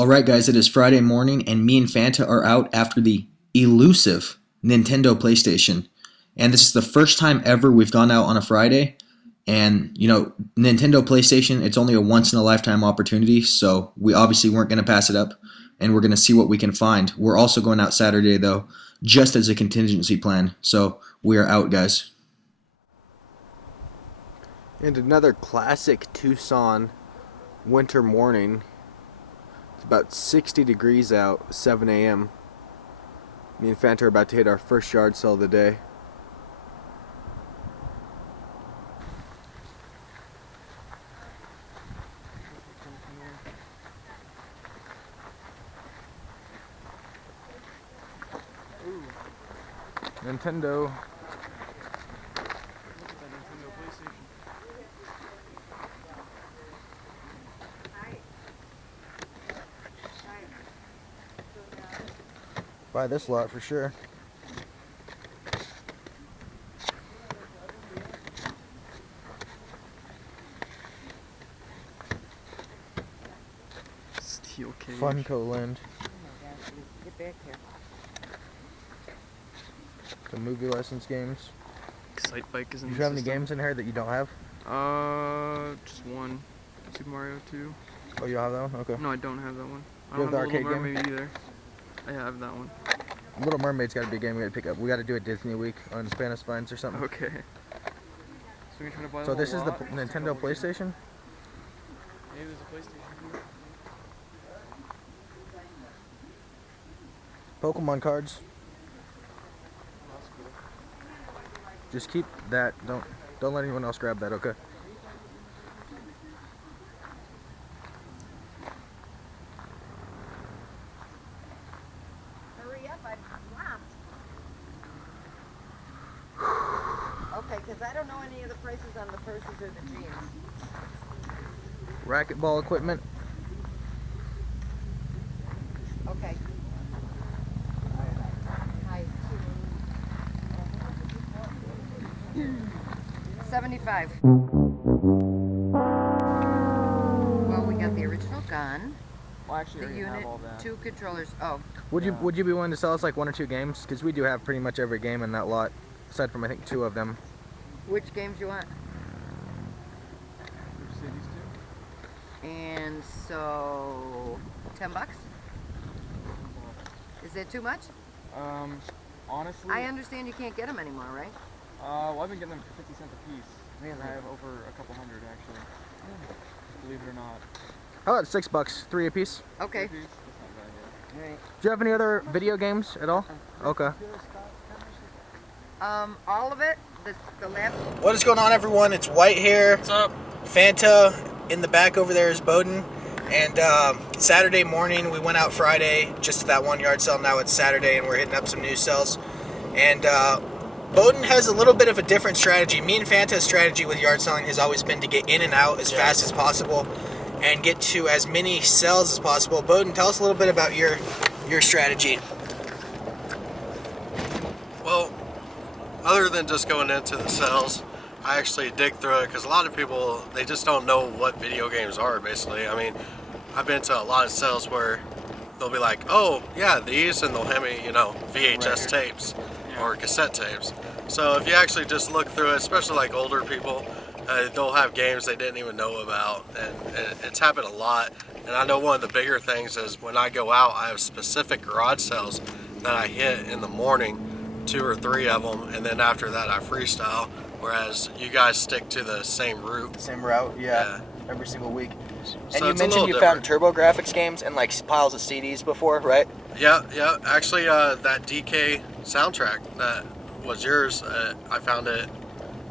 Alright guys, it is Friday morning and me and Fanta are out after the elusive Nintendo PlayStation. And this is the first time ever we've gone out on a Friday. And, Nintendo PlayStation, it's only a once-in-a-lifetime opportunity, so we obviously weren't going to pass it up. And we're going to see what we can find. We're also going out Saturday, though, just as a contingency plan. So we are out, guys. And another classic Tucson winter morning. It's about 60 degrees out, 7 a.m. Me and Fanta are about to hit our first yard sale of the day. Nintendo. Buy this lot for sure. Steel cage. Funko Land. Oh my gosh, get back here. The movie license games. Excite Bike is in Do you the have any system. games in here that you don't have? Just one. Super Mario 2. Oh, you have that one? Okay. No, I don't have that one. I You don't have the have the Little arcade game? Mermaid either. I have that one. Little Mermaid's got to be a game we got to pick up. We got to do a Disney week on Spanish Vines or something. Okay. So we're trying to buy So the this is whole the lot? Nintendo PlayStation? Maybe there's a PlayStation here. Pokemon cards. That's cool. Just keep that. Don't let anyone else grab that, okay? Hurry up, I'm swamped. Okay, because I don't know any of the prices on the purses or the jeans. Racquetball equipment. Okay. Hi. 75. Well, we got the original gun, Well, actually, the I already unit, have all that. 2 controllers. Oh, Would Yeah. you be willing to sell us like 1 or 2 games? Because we do have pretty much every game in that lot, aside from I think 2 of them. which games you want? Which cities do? And so, $10? Is that too much? Honestly, I understand you can't get them anymore, right? well, I've been getting them for 50 cents a piece. Man, I have over a couple hundred actually. Believe it or not. How about $6, 3 a piece? Okay. Piece? That's not bad, yeah. Right. Do you have any other video games at all? Okay. All of it. The left. What is going on, everyone? It's White here. What's up? Fanta in the back over there is Bowden. And Saturday morning, we went out Friday just to that one yard sale. Now it's Saturday, and we're hitting up some new sales. And Bowden has a little bit of a different strategy. Me and Fanta's strategy with yard selling has always been to get in and out as fast as possible and get to as many sales as possible. Bowden, tell us a little bit about your strategy. Well, other than just going into the sales, I actually dig through it because a lot of people, they just don't know what video games are, basically. I mean, I've been to a lot of sales where they'll be like, oh, yeah, these, and they'll hand me, VHS tapes or cassette tapes. So if you actually just look through it, especially like older people, they'll have games they didn't even know about, and it's happened a lot. And I know one of the bigger things is when I go out, I have specific garage sales that I hit in the morning, 2 or 3 of them, and then after that I freestyle, whereas you guys stick to the same route. Same route, Yeah. every single week. So And you it's a mentioned little you different. found TurboGrafx games and like piles of CDs before, right? Yeah. Actually, that DK soundtrack that was yours, I found it,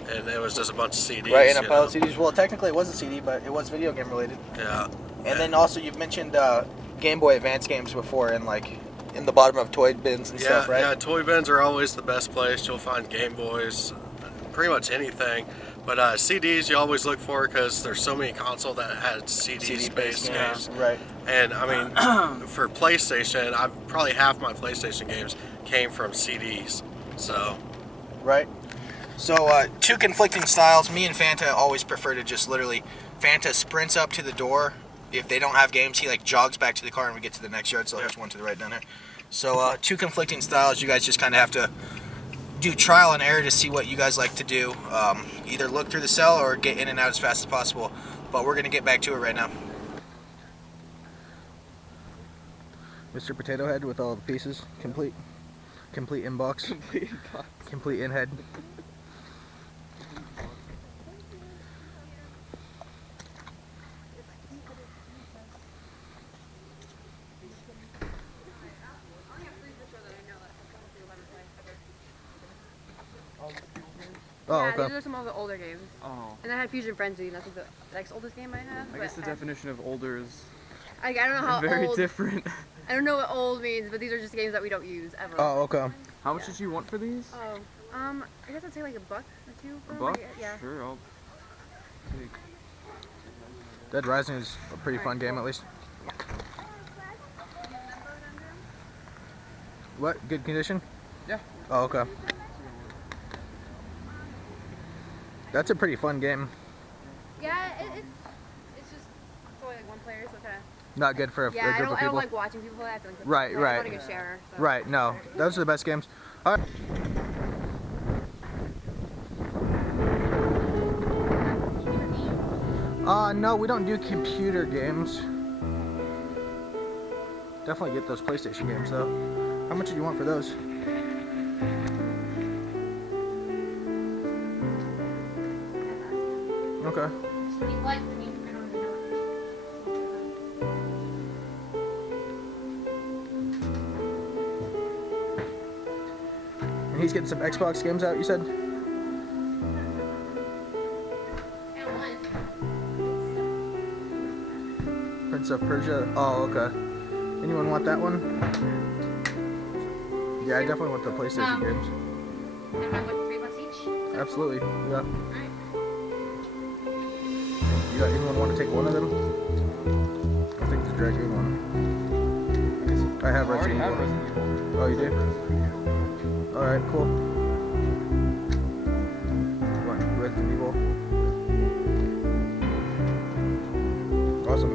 and it was just a bunch of CDs. Right, and a you pile know. of CDs. Well, technically it was a CD, but it was video game related. Yeah. And then also you've mentioned Game Boy Advance games before, and like in the bottom of toy bins and stuff, right? Yeah, toy bins are always the best place. You'll find Game Boys, pretty much anything. But CDs you always look for because there's so many console that had CD-based games. Right. And I mean, for PlayStation, probably half my PlayStation games came from CDs. So. Right. So, 2 conflicting styles. Me and Fanta always prefer to just literally, Fanta sprints up to the door If they don't have games, he like jogs back to the car and we get to the next yard sale. There's one to the right down there. So 2 conflicting styles. You guys just kind of have to do trial and error to see what you guys like to do. Either look through the cell or get in and out as fast as possible. But we're gonna get back to it right now. Mr. Potato Head with all the pieces, complete inbox, complete in head. Oh, yeah, okay. these are some of the older games. Oh. And I had Fusion Frenzy, and that's the next oldest game I have. I guess the definition of older is I don't know how very old. different. I don't know what old means, but these are just games that we don't use ever. Oh, okay. How much did you want for these? Oh, I guess I'd say like $1 or $2 for A them, buck? Yeah. Sure, I'll take. Dead Rising is a pretty fun game, at least. What? Good condition? Yeah. Oh, okay. That's a pretty fun game. Yeah, it's just for like one player, so kind of. Not good for a Yeah, group of I don't people. like watching people play. I feel like Right, I right. want to get share. So. Right, no. Those are the best games. All right. No, we don't do computer games. Definitely get those PlayStation games, though. How much did you want for those? Okay. And he's getting some Xbox games out, you said? Prince of Persia. Oh, okay. Anyone want that one? Yeah, I definitely want the PlayStation games. And I want $3 each. Absolutely. Yeah. You got anyone want to take one of them? I'll take the Dragoon one. I have Resident Evil. Oh, you do? Alright, cool. You want Resident Evil? Awesome.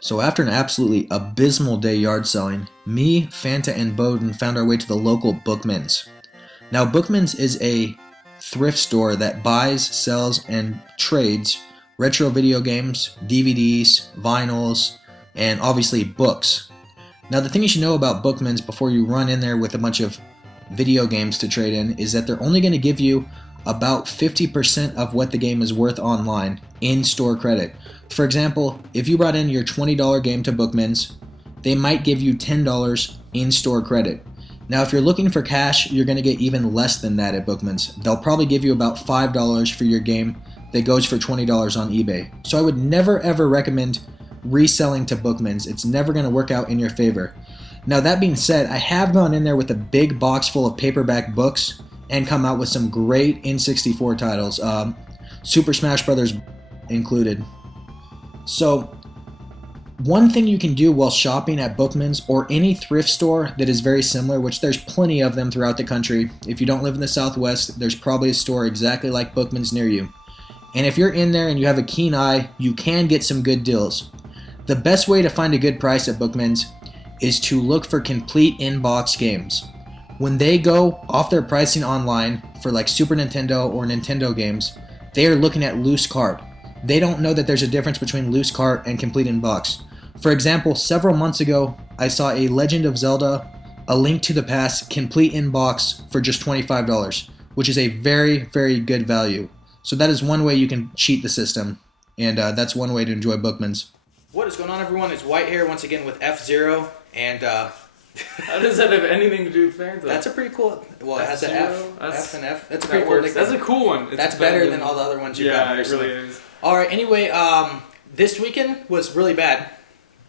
So after an absolutely abysmal day yard selling, me, Fanta, and Bowden found our way to the local Bookmans. Now Bookmans is a thrift store that buys, sells, and trades retro video games, DVDs, vinyls, and obviously books. Now the thing you should know about Bookmans before you run in there with a bunch of video games to trade in is that they're only going to give you about 50% of what the game is worth online in store credit. For example, if you brought in your $20 game to Bookmans, they might give you $10 in store credit. Now if you're looking for cash, you're going to get even less than that at Bookmans. They'll probably give you about $5 for your game that goes for $20 on eBay. So I would never ever recommend reselling to Bookmans. It's never going to work out in your favor. Now that being said, I have gone in there with a big box full of paperback books and come out with some great N64 titles, Super Smash Bros. Included. So one thing you can do while shopping at Bookmans or any thrift store that is very similar, which there's plenty of them throughout the country. If you don't live in the Southwest, there's probably a store exactly like Bookmans near you. And if you're in there and you have a keen eye, you can get some good deals. The best way to find a good price at Bookmans is to look for complete in-box games. When they go off their pricing online for like Super Nintendo or Nintendo games, they are looking at loose cart. They don't know that there's a difference between loose cart and complete in-box. For example, several months ago, I saw a Legend of Zelda, A Link to the Past complete in box for just $25, which is a very, very good value. So that is one way you can cheat the system, and that's one way to enjoy Bookmans. What is going on, everyone? It's White here once again with F0, and How does that have anything to do with Fanta? that's a pretty cool. Well, it has an F and F. That's a pretty that cool works. nickname. That's a cool one. It's That's better than all the other ones you've got. Yeah, it really is. All right. Anyway, this weekend was really bad.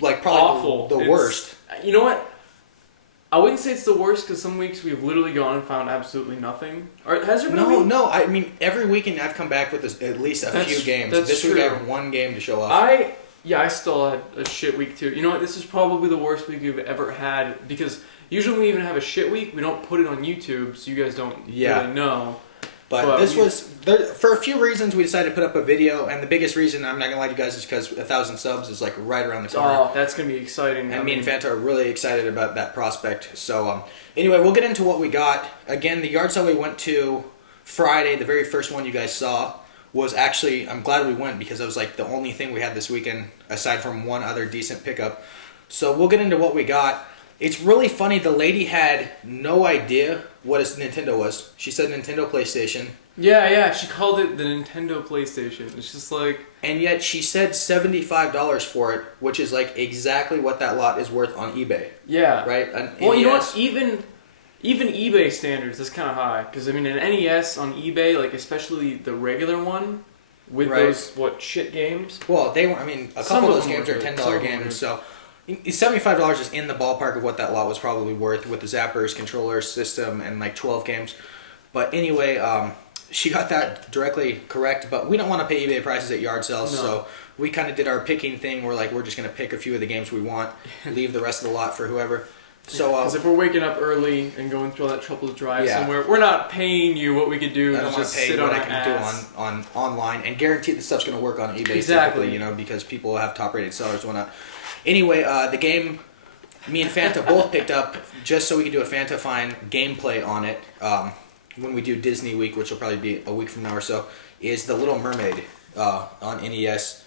Like probably Awful. the worst. You know what? I wouldn't say it's the worst because some weeks we've literally gone and found absolutely nothing. Or has there been a week? No. I mean, every weekend I've come back with at least a few games. This week I have one game to show off. I still had a shit week too. You know what? This is probably the worst week we've ever had because usually when we even have a shit week, we don't put it on YouTube, so you guys don't really know. But this was, for a few reasons, we decided to put up a video, and the biggest reason, I'm not going to lie to you guys, is because 1,000 subs is like right around the corner. Oh, that's going to be exciting. And me and Fanta are really excited about that prospect. So anyway, we'll get into what we got. Again, the yard sale we went to Friday, the very first one you guys saw, was actually, I'm glad we went because it was like the only thing we had this weekend, aside from one other decent pickup. So we'll get into what we got. It's really funny, the lady had no idea what a Nintendo was. She said Nintendo PlayStation. Yeah, she called it the Nintendo PlayStation. It's just like... And yet she said $75 for it, which is like exactly what that lot is worth on eBay. Yeah. Right? Well, you know what? Even eBay standards, that's kind of high. Because, I mean, an NES on eBay, like especially the regular one, with those, shit games? Well, they were, I mean, a couple of those games are $10 games, so... $75 is in the ballpark of what that lot was probably worth with the zappers, controller system, and like 12 games. But anyway, she got that directly correct. But we don't want to pay eBay prices at yard sales, so we kind of did our picking thing. We're like, we're just going to pick a few of the games we want, leave the rest of the lot for whoever. So because if we're waking up early and going through all that trouble to drive somewhere, we're not paying you. What we could do is just sit on what I can do on online and guarantee the stuff's going to work on eBay. Exactly. Typically, you know, because people have top-rated sellers and whatnot. Anyway, the game me and Fanta both picked up just so we could do a Fanta Find gameplay on it when we do Disney Week, which will probably be a week from now or so, is The Little Mermaid on NES.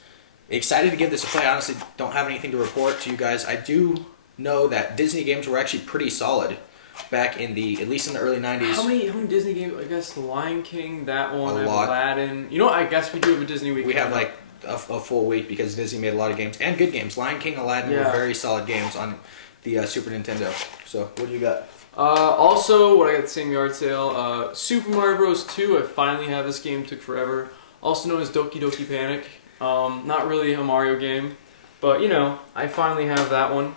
Excited to give this a play. I honestly don't have anything to report to you guys. I do know that Disney games were actually pretty solid back in at least in the early 90s. How many Disney games? I guess The Lion King, that one, A lot. Aladdin. You know what? I guess we do have a Disney Week. We have like a full week because Disney made a lot of games and good games. Lion King, Aladdin were very solid games on the Super Nintendo. So what do you got? Also, what I got at the same yard sale, Super Mario Bros. 2. I finally have this game. Took forever. Also known as Doki Doki Panic. Not really a Mario game, but you know, I finally have that one.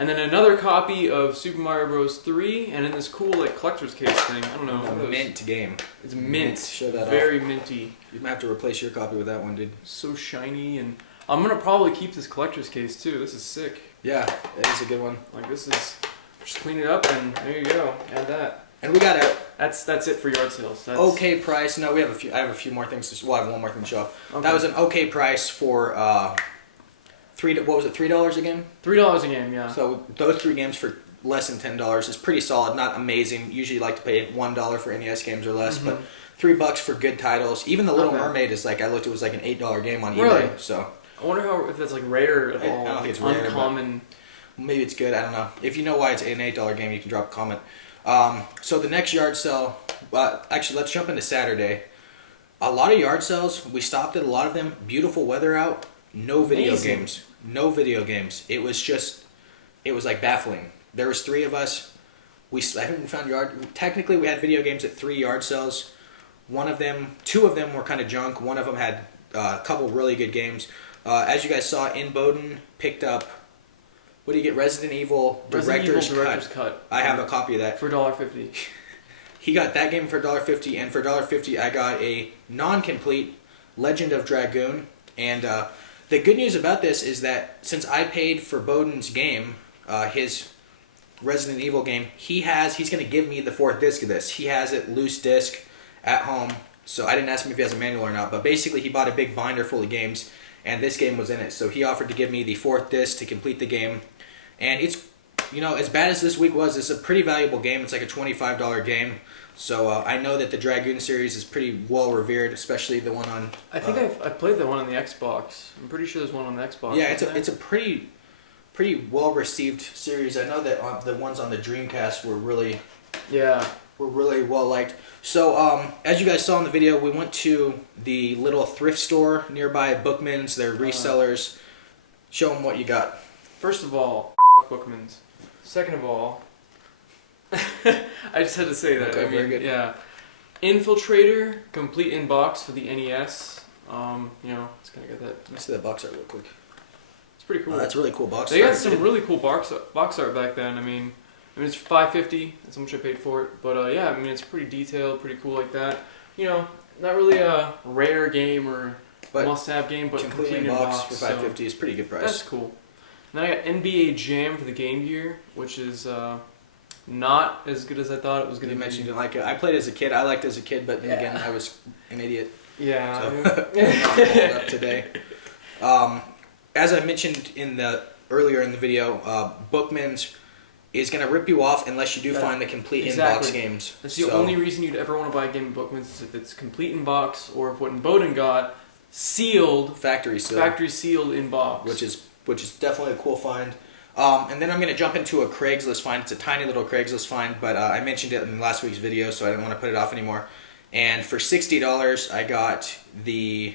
And then another copy of Super Mario Bros. 3, and in this cool like collector's case thing. I don't know. A mint game. It's mint. Show that Very off. minty. You might have to replace your copy with that one, dude. So shiny, and I'm gonna probably keep this collector's case too. This is sick. Yeah, it is a good one. Like this is, just clean it up and there you go. Add that. And we got a That's it for yard sales. That's... okay price. No, we have a few. I have a few more things to. Well, I have one more thing to show. Okay. That was an okay price for What was it? $3 a game. $3 a game, yeah. So those 3 games for less than $10 is pretty solid. Not amazing. Usually, you like to pay $1 for NES games or less, but $3 for good titles. Even the Little Mermaid is like I looked. It was like an $8 game on eBay. Really? So I wonder if that's like rare at all. I don't think it's rare. Uncommon. Maybe it's good. I don't know. If you know why it's an $8 game, you can drop a comment. So the next yard sale. Actually, let's jump into Saturday. A lot of yard sales. We stopped at a lot of them. Beautiful weather out. No video games. No video games. It was like baffling. There was 3 of us. I think we found technically we had video games at 3 yard sales. 2 of them were kind of junk. One of them had a couple really good games. As you guys saw, in Bowden picked up, what do you get? Resident Evil Director's Cut. I have a copy of that. For $1.50. He got that game for $1.50, and for $1.50 I got a non-complete Legend of Dragoon. And the good news about this is that since I paid for Bowden's game, his Resident Evil game, he's going to give me the 4th disc of this. He has it loose disc at home, so I didn't ask him if he has a manual or not, but basically he bought a big binder full of games, and this game was in it. So he offered to give me the 4th disc to complete the game. And it's, you know, as bad as this week was, it's a pretty valuable game. It's like a $25 game. So I know that the Dragoon series is pretty well revered, especially the one on... I think I played the one on the Xbox. I'm pretty sure there's one on the Xbox. Yeah, it's a pretty pretty well received series. I know that the ones on the Dreamcast were really well liked. So as you guys saw in the video, we went to the little thrift store nearby, Bookmans. They're resellers. Show them what you got. First of all, Bookmans. Second of all, I just had to say that. Okay, I mean, very good. yeah. Infiltrator, complete in box for the NES. You know, it's gonna get that. Let me see that box art real quick. It's pretty cool. Oh, that's a really cool box They art. got some really cool box art back then. I mean it's $5.50. That's how much I paid for it. But yeah, I mean it's pretty detailed, pretty cool like that. You know, not really a rare game or must-have game, but complete complete in box for $5.50 is pretty good price. That's cool. And then I got NBA Jam for the Game Gear, which is not as good as I thought it was going to be. You mentioned you didn't like it. I played as a kid. I liked it as a kid, but then again, I was an idiot. Yeah. So I'm not pulled up today. As I mentioned earlier in the video, Bookmans is going to rip you off unless you do find the complete in-box games. That's the only reason you'd ever want to buy a game of Bookmans is if it's complete in box, or if what Bowden got sealed, factory sealed in box, which is definitely a cool find. And then I'm going to jump into a Craigslist find. It's a tiny little Craigslist find, but I mentioned it in last week's video, so I didn't want to put it off anymore. And for $60, I got the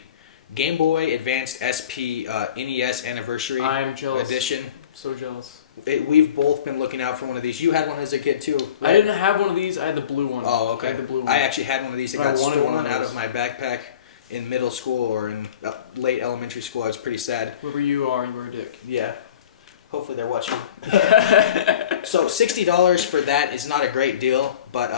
Game Boy Advanced SP NES Anniversary I'm jealous. Edition. So jealous. We've both been looking out for one of these. You had one as a kid too, right? I didn't have one of these. I had the blue one. Oh, okay. I had the blue one. I actually had one of these. It I got wanted one stolen of out those. of my backpack in middle school or in late elementary school. I was pretty sad. Whoever you are, you were a dick. Yeah. Hopefully they're watching. So $60 for that is not a great deal, but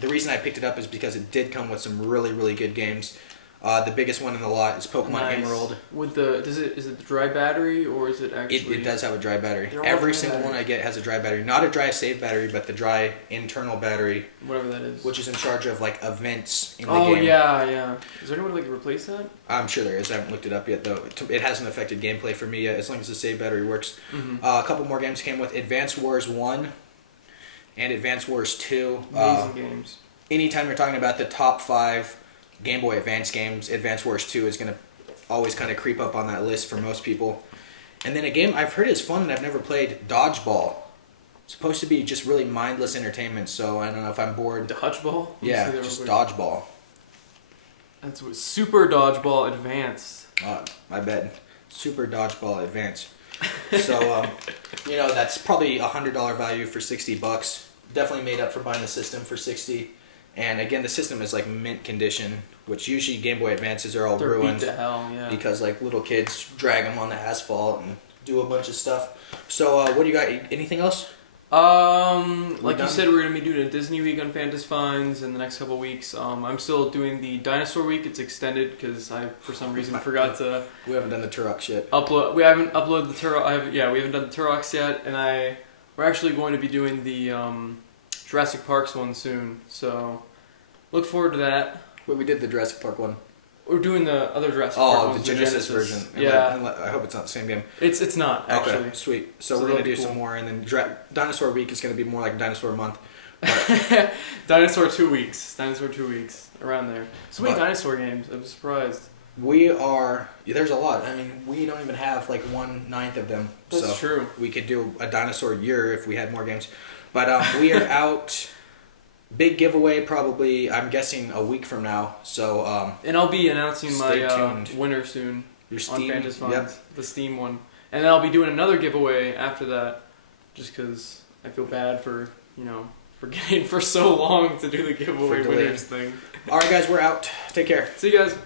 the reason I picked it up is because it did come with some really, really good games. The biggest one in the lot is Pokemon Emerald. With is it the dry battery or is it actually? It does have a dry battery. They're all Every dry single one I get has a dry battery. Not a dry save battery, but the dry internal battery. Whatever that is. Which is in charge of like events in the game. game. Oh yeah. Is there any way to replace that? I'm sure there is. I haven't looked it up yet though. It hasn't affected gameplay for me yet, as long as the save battery works. Mm-hmm. A couple more games came with Advance Wars 1 and Advance Wars 2. Amazing games. Anytime you're talking about the top 5 Game Boy Advance games, Advance Wars 2 is going to always kind of creep up on that list for most people. And then a game I've heard is fun and I've never played, Dodgeball. It's supposed to be just really mindless entertainment, so I don't know if I'm bored. Dodgeball? Yeah, just Dodgeball. That's what Super Dodgeball Advanced. My bad. Super Dodgeball Advance. So, that's probably a $100 value for $60. Definitely made up for buying the system for $60. And again, the system is like mint condition, which usually Game Boy Advances are all ruined. Beat to hell, yeah. Because like little kids drag them on the asphalt and do a bunch of stuff. So what do you got? Anything else? Like you said, we're gonna be doing a Disney week on Fantas Finds in the next couple of weeks. I'm still doing the Dinosaur week. It's extended because I, for some reason, forgot to. We haven't done the Turok yet. We haven't uploaded the Turok. We haven't done the Turoks yet, and we're actually going to be doing the Jurassic Parks one soon. So look forward to that. But we did the Jurassic Park one. We're doing the other Jurassic Park one. The Genesis version. Yeah. I hope it's not the same game. It's not, actually. Okay, sweet. So we're going to do some more, and then Dinosaur Week is going to be more like Dinosaur Month. Dinosaur 2 weeks. Around there. So many dinosaur games. I'm surprised. There's a lot. I mean, we don't even have like 1/9 of them. That's true. We could do a dinosaur year if we had more games. But we are out. Big giveaway probably, I'm guessing, a week from now. So and I'll be announcing my winner soon. Your Steam? On Fantas Finds, the Steam one. And then I'll be doing another giveaway after that, just because I feel bad for forgetting for so long to do the giveaway winners thing. All right, guys, we're out. Take care. See you guys.